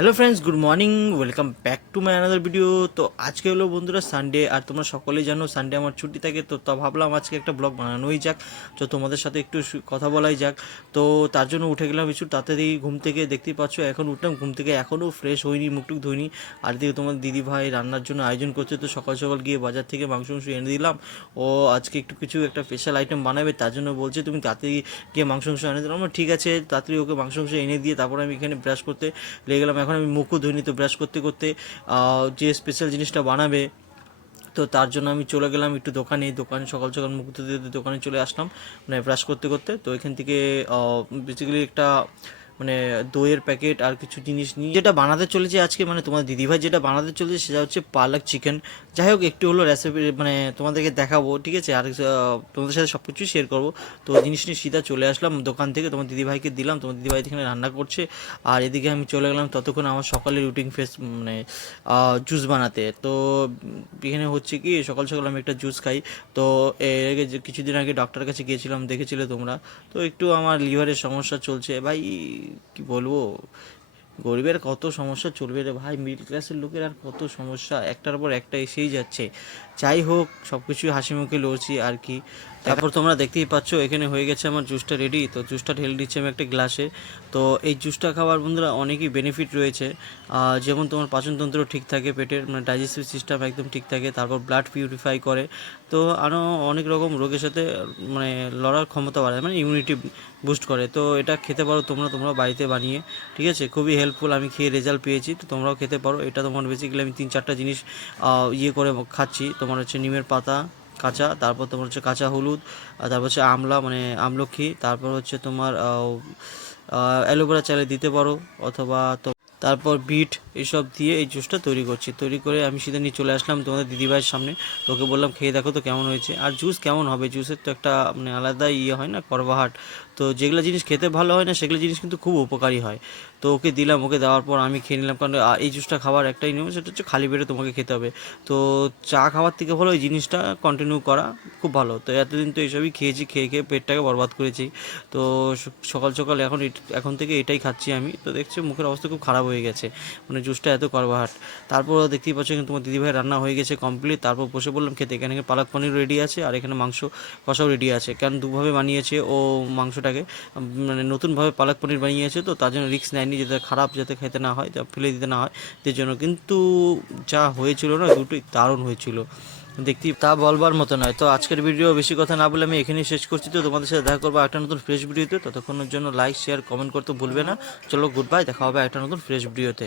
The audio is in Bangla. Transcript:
Hello friends, good morning, welcome back to my another video. তো আজকে হলো বন্ধুরা সানডে, আর তোমরা সকলেই জানো সানডে আমার ছুটি থাকে। তো ভাবলাম আজকে একটা ব্লগ বানানোই যাক, তো তোমাদের সাথে একটু কথা বলাই যাক। তো তার জন্য উঠে গেলাম একটু তাড়াতাড়ি ঘুম থেকে। দেখতেই পাচ্ছ এখন উঠলাম ঘুম থেকে, এখনও ফ্রেশ হয়নি, মুখটুক ধুইনি। আর দিকে তোমার দিদি ভাই রান্নার জন্য আয়োজন করছে, তো সকাল সকাল গিয়ে বাজার থেকে মাংস এনে দিলাম। ও আজকে একটু কিছু একটা স্পেশাল আইটেম বানাবে, তার জন্য বলছে তুমি তাড়াতাড়ি গিয়ে মাংস এনে দিলাম। ঠিক আছে, তাড়াতাড়ি ওকে মাংস এনে দিয়ে তারপর আমি এখানে ব্রাশ করতে লেগে গেলাম। এখন আমি মুখও ধুইনি, তো ব্রাশ করতে করতে যে স্পেশাল জিনিসটা বানাবে, তো তার জন্য আমি চলে গেলাম একটু দোকানে সকাল সকাল মুখ ধুতে ধুতে দোকানে চলে আসলাম, মানে ব্রাশ করতে করতে। তো এখান থেকে বেসিক্যালি একটা মানে দইয়ের প্যাকেট আর কিছু জিনিস নিয়ে যেটা বানাতে চলেছে আজকে, মানে তোমার দিদিভাই যেটা বানাতে চলেছে সেটা হচ্ছে পালক চিকেন। যাই হোক, একটু হলো রেসিপি মানে তোমাদেরকে দেখাবো, ঠিক আছে, আর তোমাদের সাথে সব কিছুই শেয়ার করবো। তো জিনিস নিয়ে সিধা চলে আসলাম দোকান থেকে, তোমার দিদিভাইকে দিলাম, তোমার দিদিভাই এখানে রান্না করছে। আর এদিকে আমি চলে গেলাম ততক্ষণ আমার সকালের রুটিন ফেস মানে জুস বানাতে। তো এখানে হচ্ছে কি সকাল সকাল আমি একটা জুস খাই। তো এর আগে কিছুদিন আগে ডক্টরের কাছে গিয়েছিলাম, দেখেছিলে তোমরা। তো একটু আমার লিভারের সমস্যা চলছে ভাই, কি বলবো, গরিবের কত সমস্যা চলবে রে ভাই, মিডল ক্লাসের লোকের আর কত সমস্যা, একটার পর একটা এসেই যাচ্ছে। যাই হোক, সব কিছুই হাসি মুখে লড়ছি আর কি। তারপর তোমরা দেখতেই পাচ্ছ এখানে হয়ে গেছে আমার জুসটা রেডি। তো জুসটা ঢেলে দিচ্ছি আমি একটা গ্লাসে। তো এই জুসটা খাওয়ার বন্ধুরা অনেকই বেনিফিট রয়েছে, যেমন তোমার পাচনতন্ত্র ঠিক থাকে, পেটের মানে ডাইজেস্টিভ সিস্টেম একদম ঠিক থাকে, তারপর ব্লাড পিউরিফাই করে। তো আরও অনেক রকম রোগের সাথে মানে লড়ার ক্ষমতা বাড়ায়, মানে ইমিউনিটি বুস্ট করে। তো এটা খেতে পারো তোমরা বাড়িতে বানিয়ে, ঠিক আছে, খুবই হেল্পফুল। আমি খেয়ে রেজাল্ট পেয়েছি, তো তোমরাও খেতে পারো। এটা তোমার বেসিক্যালি আমি 3-4টা জিনিস ইয়ে করে খাচ্ছি। তোমার হচ্ছে নিমের পাতা কাঁচা, তারপর তোমার হচ্ছে কাঁচা হলুদ, আর তারপর হচ্ছে আমলা মানে আমলকি, তারপর হচ্ছে তোমার অ্যালোভেরা চাইলে দিতে পারো, অথবা তো তারপর বিট, এসব দিয়ে এই জুসটা তৈরি করে আমি সিধা নিয়ে চলে আসলাম তোমাদের দিদিভাইয়ের সামনে। তোকে বললাম খেয়ে দেখো তো কেমন হয়েছে। আর জুস কেমন হবে, জুসের তো একটা মানে আলাদা ইয়ে হয় না, করবাহাট। তো যেগুলো জিনিস খেতে ভালো হয় না সেগুলো জিনিস কিন্তু খুব উপকারী হয়। তো ওকে দিলাম, ওকে দেওয়ার পর আমি খেয়ে নিলাম, কারণ এই জুসটা খাবার একটাই নিয়ম, সেটা হচ্ছে খালি পেটে তোমাকে খেতে হবে। তো চা খাওয়ার থেকে ভালো এই জিনিসটা কন্টিনিউ করা খুব ভালো। তো এতদিন তো এইসবই খেয়েছি, খেয়ে খেয়ে পেটটাকে বরবাদ করেছি। তো সকাল সকাল এখন থেকে এটাই খাচ্ছি আমি। তো দেখছি মুখের অবস্থা খুব খারাপ হয়ে গেছে, মানে জুসটা এত করবাহাট। তারপর দেখতেই পাচ্ছ কিন্তু তোমার দিদিভাই রান্না হয়ে গেছে কমপ্লিট। তারপর বসে বললাম খেতে। এখানে পালক পনির রেডি আছে, আর এখানে মাংস কষাও রেডি আছে। কারণ দুভাবে বানিয়েছে ও মাংসটাকে, মানে নতুনভাবে পালক পনির বানিয়েছে, তো তার জন্য রিস্ক নেয়নি যাতে খারাপ যাতে খেতে না হয়, যা ফেলে দিতে না হয়, এর জন্য। কিন্তু যা হয়েছিল না, দুটোই দারুণ হয়েছিল, দেখতেই তা বলবার মতো নয়। তো আজকের ভিডিও বেশি কথা না বলে আমি এখানেই শেষ করছি। তো তোমাদের সাথে দেখা করবো একটা নতুন ফ্রেশ ভিডিওতে, ততক্ষণের জন্য লাইক শেয়ার কমেন্ট করতে ভুলবে না। চলো গুড বাই, দেখা হবে একটা নতুন ফ্রেশ ভিডিওতে।